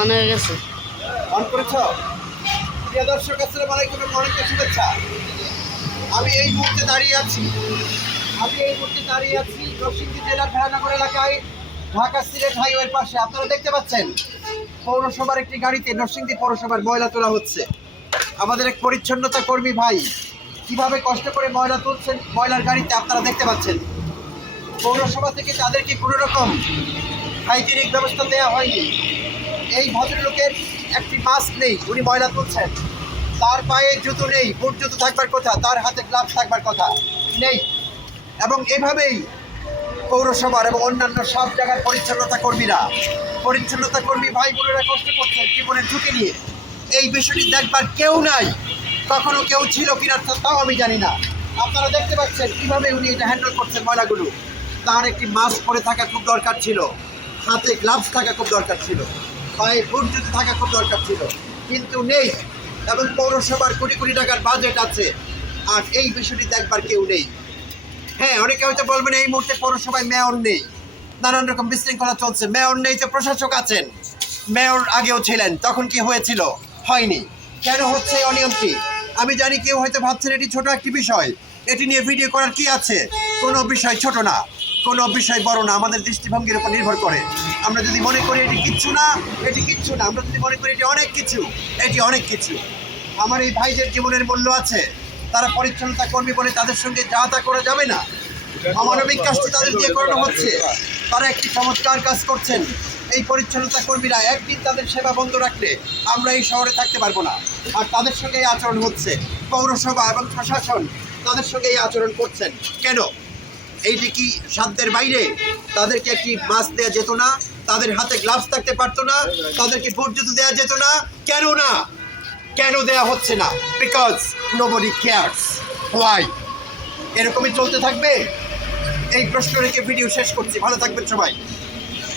On হয়ে গেছে। On করেছ? প্রিয় দর্শক, আসসালামু আলাইকুম, অনেক শুভেচ্ছা। আমি এই মুহূর্তে দাঁড়িয়ে আছি নরসিংদী জেলার ভেড়ানগর এলাকায়, ঢাকা সিলেট হাইওয়ের পাশে। আপনারা দেখতে পাচ্ছেন পৌরসভার একটি গাড়িতে নরসিংদী পৌরসভার ময়লা তোলা হচ্ছে। আমাদের এক পরিচ্ছন্নতা কর্মী ভাই কিভাবে কষ্ট করে ময়লা তুলছেন ময়লার গাড়িতে, আপনারা দেখতে পাচ্ছেন। পৌরসভা থেকে তাদেরকে কোনো রকম হাইজেনিক ব্যবস্থা দেওয়া হয়নি। এই ভদ্রলোকের একটি মাস্ক নেই, উনি ময়লা তুলছেন। তার পায়ে জুতো নেই, বুট জুতো থাকবার কথা, তার হাতে গ্লাভস থাকবার কথা নেই। এবং এভাবেই পৌরসভার এবং অন্যান্য সব জায়গার পরিচ্ছন্নতা কর্মী ভাই বোনেরা কষ্ট করছেন জীবনের ঝুঁকি নিয়ে। এই বিষয়টি দেখবার কেউ নাই, কখনো কেউ ছিল কিনা তাও আমি জানি না। আপনারা দেখতে পাচ্ছেন কীভাবে উনি এটা হ্যান্ডেল করছেন ময়লাগুলো। তার একটি মাস্ক পরে থাকা খুব দরকার ছিল, হাতে গ্লাভস থাকা খুব দরকার ছিল, পায়ে বুট জুতো থাকা খুব দরকার ছিল, কিন্তু নেই। এবং পৌরসভার কোটি কোটি টাকার বাজেট আছে, আর এই বিষয়টি দেখবার কেউ নেই। হ্যাঁ, অনেকে হয়তো বলবেন এই মুহূর্তে পৌরসভায় মেয়র নেই, নানান রকম বিশৃঙ্খলা চলছে। মেয়র নেই তো প্রশাসক আছেন। মেয়র আগেও ছিলেন, তখন কি হয়েছিল? হয়নি। কেন হচ্ছে এই অনিয়মটি? আমি জানি কেউ হয়তো ভাবছেন এটি ছোট একটি বিষয়, এটি নিয়ে ভিডিও করার কি আছে। কোনো বিষয় ছোট না, কোনো বিষয় বড় না, আমাদের দৃষ্টিভঙ্গির উপর নির্ভর করে। আমরা যদি মনে করি এটি কিচ্ছু না, এটি কিচ্ছু না। আমরা যদি মনে করি এটি অনেক কিছু, এটি অনেক কিছু। আমার এই ভাইদের জীবনের মূল্য আছে। তারা পরিচ্ছন্নতা কর্মী বলে তাদের সঙ্গে যা তা করা যাবে না। অমানবিক কাজটি তাদের দিয়ে করানো হচ্ছে। তারা একটি চমৎকার কাজ করছেন। এই পরিচ্ছন্নতা কর্মীরা একদিন তাদের সেবা বন্ধ রাখলে আমরা এই শহরে থাকতে পারবো না। আর তাদের সঙ্গে এই আচরণ হচ্ছে। পৌরসভা এবং প্রশাসন তাদের সঙ্গে এই আচরণ করছেন কেন? এইটি কি সাধ্যের বাইরে? তাদেরকে একটি মাস্ক দেওয়া যেত না? তাদের হাতে গ্লাভস থাকতে পারতো না? তাদেরকে বুট জুতো দেওয়া যেত না? কেন না? কেন দেওয়া হচ্ছে না? Because nobody cares. হোয়াই? এরকমই চলতে থাকবে? এই প্রশ্ন রেখে ভিডিও শেষ করছি। ভালো থাকবেন সবাই।